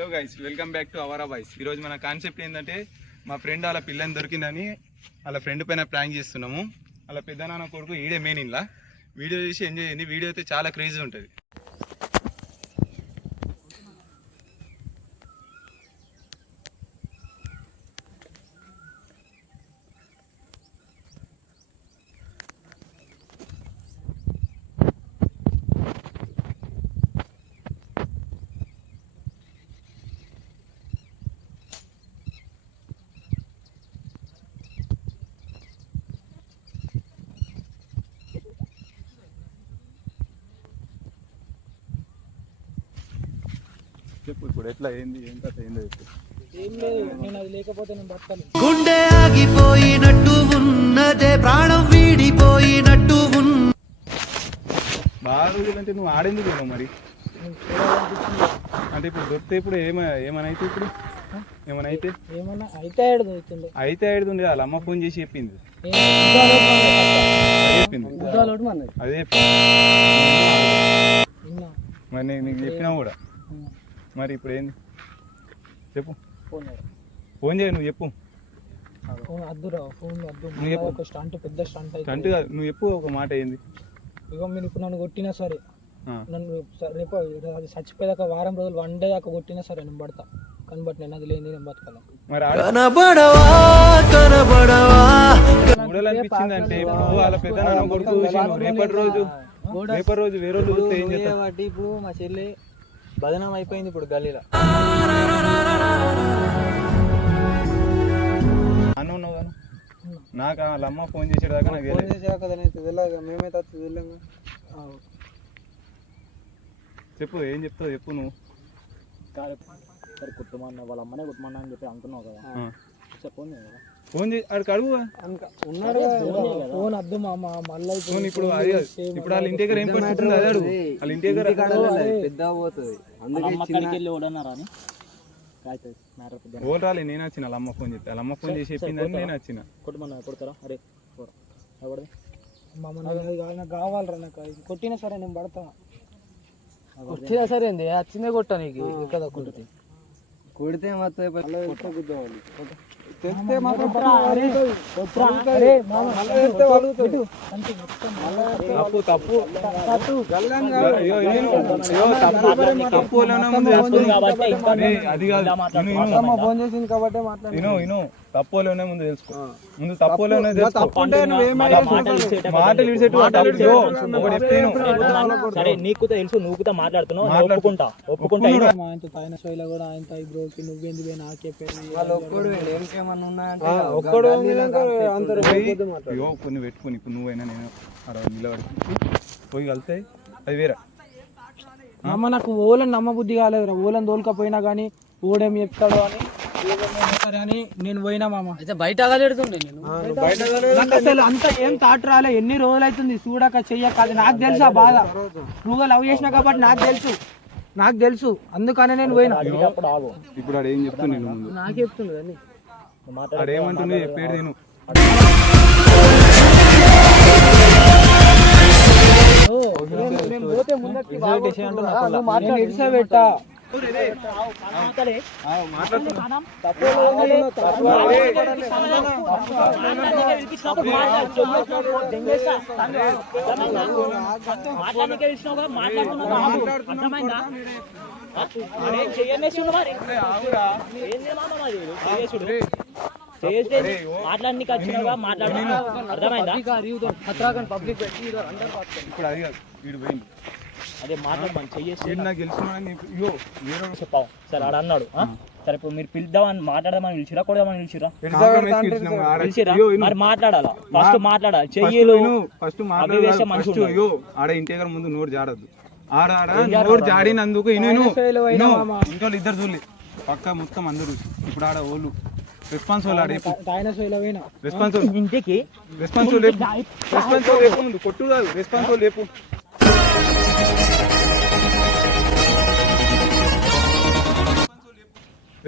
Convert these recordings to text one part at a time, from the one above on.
Hello guys, welcome back to our voice. ఈరోజు మన concept ఏంటంటే మా ఫ్రెండ్ వాళ్ళ పిల్లని దొరికిందని వాళ్ళ ఫ్రెండ్ పైన ప్రాంక్ చేస్తున్నాము. వాళ్ళ పెద్దనాన్న కొడుకు ఈడే మెయిన్ ఇలా వీడియో చూసి ఎంజాయ్ చేయండి. వీడియో అయితే చాలా క్రేజీ ఉంటుంది. చెప్పు ఇప్పుడు ఎట్లా ఏంది ఏం కథ ఏందో చెప్పు. ఏం లేదు, నేను అది లేకపోతే నేను బతకాలి. గుండె ఆగిపోయినట్టు ఉన్నదే, ప్రాణం వీడిపోయినట్టు బాగా రోజులంటే నువ్వు ఆడేందుకు లేవు మరి? అంటే ఇప్పుడు దొరికితే ఇప్పుడు ఏమనైతే ఇప్పుడు ఏమనైతే ఏమన్నా అయితే అవుతుంది. అయితే ఆడుతుంది. వాళ్ళ అమ్మ ఫోన్ చేసి చెప్పింది. అదే మరి నీకు చెప్పినా కూడా. మరి ఇప్పుడు ఏంది చెప్పు. ఫోన్ చేయ, నువ్వు చెప్పు. నువ్వు చెప్పు. స్టంట్ కాదు, నువ్వు చెప్పు ఒక మాట. ఏంది? ఇగో మీరు ఇప్పుడు నన్ను కొట్టినా సరే, నన్ను రేపు అది చచ్చిపోయేదాకా వారం రోజులు 1 డే దాకా కొట్టినా సరే నేను పడతా. కనబట్టి నేను అది లేని నేను బతకాలి. మరి చూడాలనిపించిందంటే ఇప్పుడు వాళ్ళ పెద్దనాన్న కొడుకు రేపటి రోజు వేరే రోజు చూస్తే ఏం చేస్తావు? ఇప్పుడు మా చెల్లి బదనాం అయిపోయింది ఇప్పుడు గల్లీలో. అన్న ఉన్నావు కదా, నాకు వాళ్ళ అమ్మ ఫోన్ చేసేదాకా నాకు మేమైతే చెప్పు. ఏం చెప్తావు చెప్పు నువ్వు. సరే కుట్టమన్నా, వాళ్ళ అమ్మనే కుట్టమన్నా అని చెప్పి అంటున్నావు కదా. ఫోన్ చేసి అక్కడికి అడుగు. ఫోన్ వద్దు మామ, మళ్ళీ ఇప్పుడు వాళ్ళ ఇంటి దగ్గర ఏం పరిస్థితి ఉంది అది అడుగు. వాళ్ళ ఇంటి దగ్గర పెద్ద పోతుంది. ఓన్ రాలే, నేను వచ్చిన. వాళ్ళ అమ్మ ఫోన్ చెప్తే వాళ్ళ అమ్మ ఫోన్ చేసి చెప్పిందని నేను వచ్చిన. కొడతారా? అరే నాకు కావాలరా, నాకు కొట్టినా సరే నేను పడతా. కొట్టినా సరే వచ్చిందే కొట్టా నీకు కదా. కొడితే తప్పులోనే ముందు తెలుసుకో. ముందు తప్పులోనే సరే నీకు తెలుసు, నువ్వు మాట్లాడుతున్నావు. ఆయన శైలి కూడా ఆయన బ్రోకి నువ్వేంది నాకే కొన్ని పెట్టుకుని ఇప్పుడు నువ్వైనా నేను అలా నిలబడి పోయి కలితాయి అది వేరే. అమ్మ నాకు ఓలని నమ్మబుద్ధి కాలేదు. ఓలని తోలుకపోయినా కానీ ఓడేం చెప్తాడు అని సరే అని నేను పోయినా మామ. అయితే బయట నాకు అసలు అంత ఏం థాట్ రాలే. ఎన్ని రోజులు అవుతుంది చూడక చెయ్యక. అది నాకు తెలుసు ఆ బాధ. నువ్వు లవ్ చేసినా కాబట్టి నాకు తెలుసు అందుకనే నేను పోయినా. ఇప్పుడు ఆడ ఏం చెప్తున్నా నేను ముందు నాకు చెప్తుంది ఆడేమంటుంది చెప్పేది నేను. పెట్టా మాట్లాడడానికి వచ్చినావుగా, మాట్లాడినా అర్థమైందా? పబ్లిక్ ఇప్పుడు అది కాదు, వీడు పోయింది. అదే మాట్లాడమని చెయ్యేసి నాకు గెలిచిన చెప్పావు. సరే ఆడ అన్నాడు. సరే ఇప్పుడు మీరు పిలుద్దామని మాట్లాడదామని పిలిచిరా, కొడదామని పిలిచిరా? మరి మాట్లాడాలా? ఫస్ట్ మాట్లాడాలి. చెయ్యలు ఫస్ట్ ఆడ ఇంటి దగ్గర ముందు నోరు జాడద్దు. ఆడ నోరు జాడినందుకు ఇంట్లో ఇద్దరు చూడలే పక్క మొత్తం అందరూ. ఇప్పుడు ఆడ ఓళ్ళు రెస్పాన్సిబుల్ ఇంటికి ముందు కొట్టు కాదు, రెస్పాన్సిబుల్ రేపు.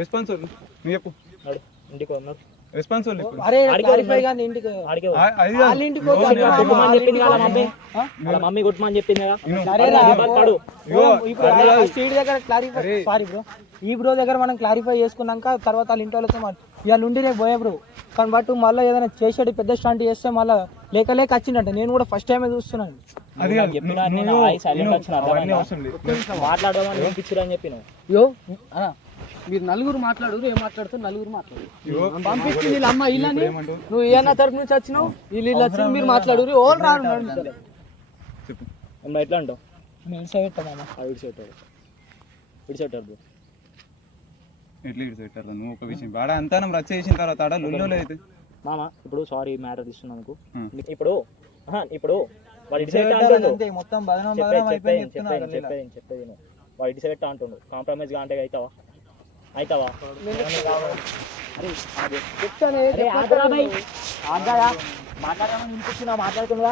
రెస్పాన్సిబుల్ నువ్వు చెప్పు. ఇంటికి రెస్పాన్సిబుల్ ఇప్పుడు అరే క్లారిఫై గాని ఇంటికి ఆడికే పో. అది కాదు. వాళ్ళ ఇంటికి పోతే అన్న కొట్టమని చెప్పింది కదా మమ్మీ వాళ్ళ మమ్మీ కొట్టమని చెప్పింది కదా సరేరా, బతాడు. ఇప్పుడు ఆ స్ట్రీట్ దగ్గర క్లారిఫై సారీ బ్రో ఈ బ్రో దగ్గర మనం క్లారిఫై చేసుకున్నాక తర్వాత వాళ్ళ ఇంటి వాళ్ళతో ఇవాళ ఉండి రేపు పోయే బ్రో కానీ బట్ మళ్ళీ ఏదైనా చేసేది పెద్ద స్టాంట్ చేస్తే మళ్ళీ లేక వచ్చిందంట నేను కూడా ఫస్ట్ టైమే చూస్తున్నాను అది కాదు. చెప్పినా నేను నువ్వు- ఆయి సైలెంట్ వచ్చిన అవన్నీ అవసరం లేదు. మాట్లాడమని వినిపించరు అని చెప్పిన యో అన్న మీరు నలుగురు మాట్లాడు ఏం మాట్లాడుతూ నలుగురు మాట్లాడు పంపించి వీళ్ళ అమ్మ ఇల్లని నువ్వు ఏమన్నా తరపు నుంచి వచ్చినావు వీళ్ళు వచ్చి మీరు మాట్లాడు ఓన్ రాను చెప్పు. అమ్మ ఎట్లా అంటావు పెట్టామా విడిచెట్టారు ఎట్లా ఇడిచిపెట్టారు నువ్వు ఒక విషయం ఆడ అంతా రచ్చ చేసిన తర్వాత ఆడ లొల్లు అయితే మామ ఇప్పుడు సారీ మ్యాటర్ ఇస్తున్నాను Hmm. ఇప్పుడు ఇప్పుడు వాడు ఇడిసెట్ అంటుండు మొత్తం బదనం చెప్పేది వాడు ఇడిసెట్ అంటుండు కాంప్రమైజ్ గా అంటే అవుతావా అరే ఆగరా భయ్ ఆగరా మాట్లాడమని వినిపించినా మాట్లాడుతున్నా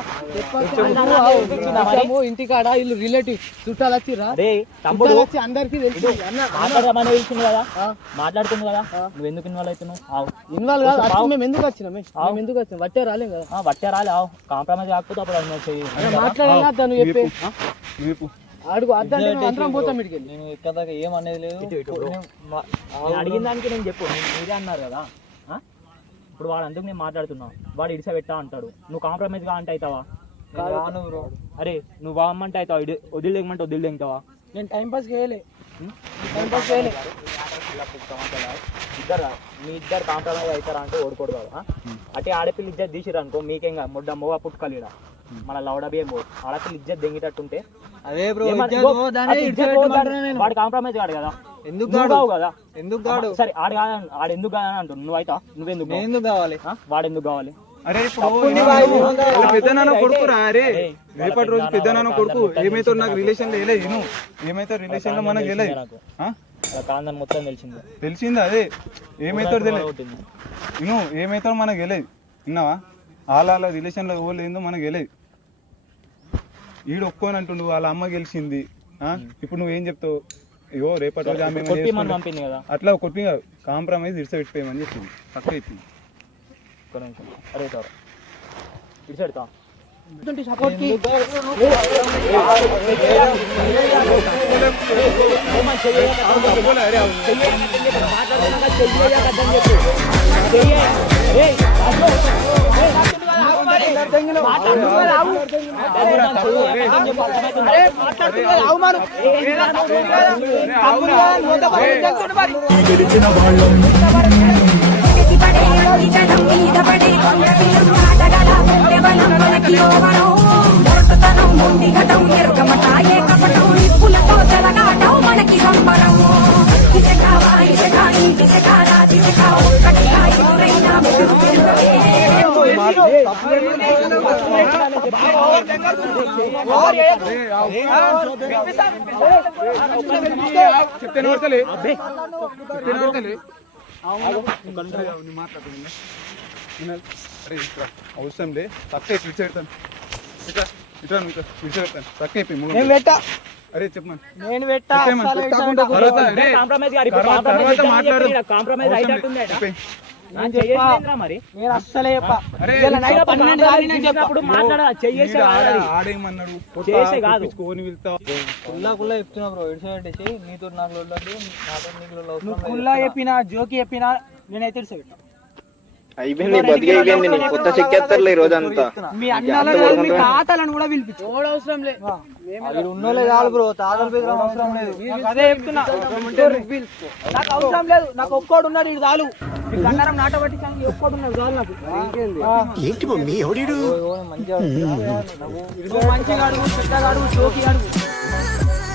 ఇంటికాడ వీళ్ళు రిలేటివ్ చుట్టాలు వచ్చిర్రా అరే తమ్ముడు వచ్చి అందరికి తెలుసు మాట్లాడమని పిలిచింది కదా మాట్లాడుతుంది కదా నువ్వు ఎందుకు ఇన్వాల్వ్ అవుతున్నావు ఇన్వాల్వ్ కాదు అసలు మేము ఎందుకు వచ్చినాం మేము ఎందుకు వచ్చినాం వచ్చే రాలేం కదా బట్టే రాలే కాంప్రమైజ్ కాకపోతే అప్పుడు అన్నీ వచ్చేది మాట్లాడాలా తను చెప్పే నువ్వు అడుగు అర్థం అందరం పోతాం ఇడికి నేను ఇక్కడ దాకా ఏమనేది లేదు నేను అడిగిన దానికి నేను చెప్పు మీరే అన్నారు కదా ఆ? ఇప్పుడు వాడు అందుకు నేను మాట్లాడుతున్నా వాడు ఇడిస పెట్టా అంటాడు నువ్వు కాంప్రమైజ్ గా అంటే అవుతావా అరే నువ్వు బాగమ్మంటే అవుతావా వదిలి దిగమంటే వదిలి దిగుతావా నేను టైం పాస్ చేయలే చేయలే మీ ఇద్దరు కాంప్రమైజ్ అవుతారా అంటే ఓడిపోడు కదా అంటే ఆడపిల్ల ఇజ్జత్ తీసిరు అనుకో మీకేం కాదు ముడ్డ మొగ పుట్టుకలీడ మన లౌడ బియ్యం పో ఆడపిల్ల ఇజ్జత్ దెంగిటట్టుంటే అదే బ్రో వాడు కాంప్రమైజ్ కాడు కదా ఎందుకు కావు కదా ఎందుకు కాడు సరే ఆడు ఎందుకు కాదని అంటుంది నువ్వు అవుతా నువ్వెందుకు ఎందుకు కావాలి వాడు ఎందుకు కావాలి అరే ఇప్పుడు పెద్దనాన్న కొడుకు రా అరే రేపటి రోజు పెద్దనాన్న కొడుకు ఏమైతే నాకు రిలేషన్ లో వెళ్ళేది ఏమైతే రిలేషన్ లో మనకు వెళ్ళేది కాందని మొత్తం తెలిసింది తెలిసిందా అదే ఏమైతే తెలియదు ఏమైతే మనకు వెళ్ళేది విన్నావా వాళ్ళ రిలేషన్ లో ఎవరు ఏందో మనకు వెళ్ళేది ఈడు ఒక్కోని అంటుండు వాళ్ళ అమ్మ గెలిచింది ఇప్పుడు నువ్వేం చెప్తావు అయ్యో రేపటి రోజు ఆమె కొట్టి మనం పంపింది కదా అట్లా కొట్టి కాంప్రమైజ్ ఇడిసపెట్టిపోయామని చెప్పింది పక్క చెప్పింది ఒక్క నిమిషం అరే సార్ ఇడిసెడతా సపోర్ట్ కి మనకి సంబరం అవసరం లే పక్క ఇట్లా పక్క అయిపోయి నేను పెట్టా అరే చెప్పమని నేను పెట్టా కాంప్రమైజ్ కాంప్రమైజ్ అయితే మరి నేను అస్సలే చెప్పా ఇలా నైట్ 12 గాని నేను చెప్పినప్పుడు మాట్లాడా చెయ్యేసే ఆడేమన్నాడు చేసే కాదు. కోని వెళ్తావు కుల్లా చెప్తున్నా బ్రో ఇడిసెట్టేసి నీతో నాకు లొల్లి నాతో నీకు లొల్లి నువ్వు అవసరం కుల్లా చెప్పినా జోకి చెప్పినా నేనైతే ఇడిసెట్టా అయిపోయింది బతికి అయిపోయింది నీకు కొత్త చెక్కేస్తారులే ఈ రోజంతా మీ అన్నలను కాదు, మీ తాతలను కూడా పిలిపించు అవసరం లేదు అది ఉన్నోలే చాలు బ్రో తాతలు పేరు అవసరం లేదు నాకు అదే చెప్తున్నా నాకు అవసరం లేదు నాకు ఒక్కోడు ఉన్నాడు ఇడు చాలు ఈ గంగారం నాట పట్టించాను ఒక్కోడు ఉన్నాడు చాలు నాకు ఏంటి మమ్మీ ఎవడీడు మంచిగా ఇదిగో మంచిగా అడుగు చెడ్డగా అడుగు జోకి అడుగు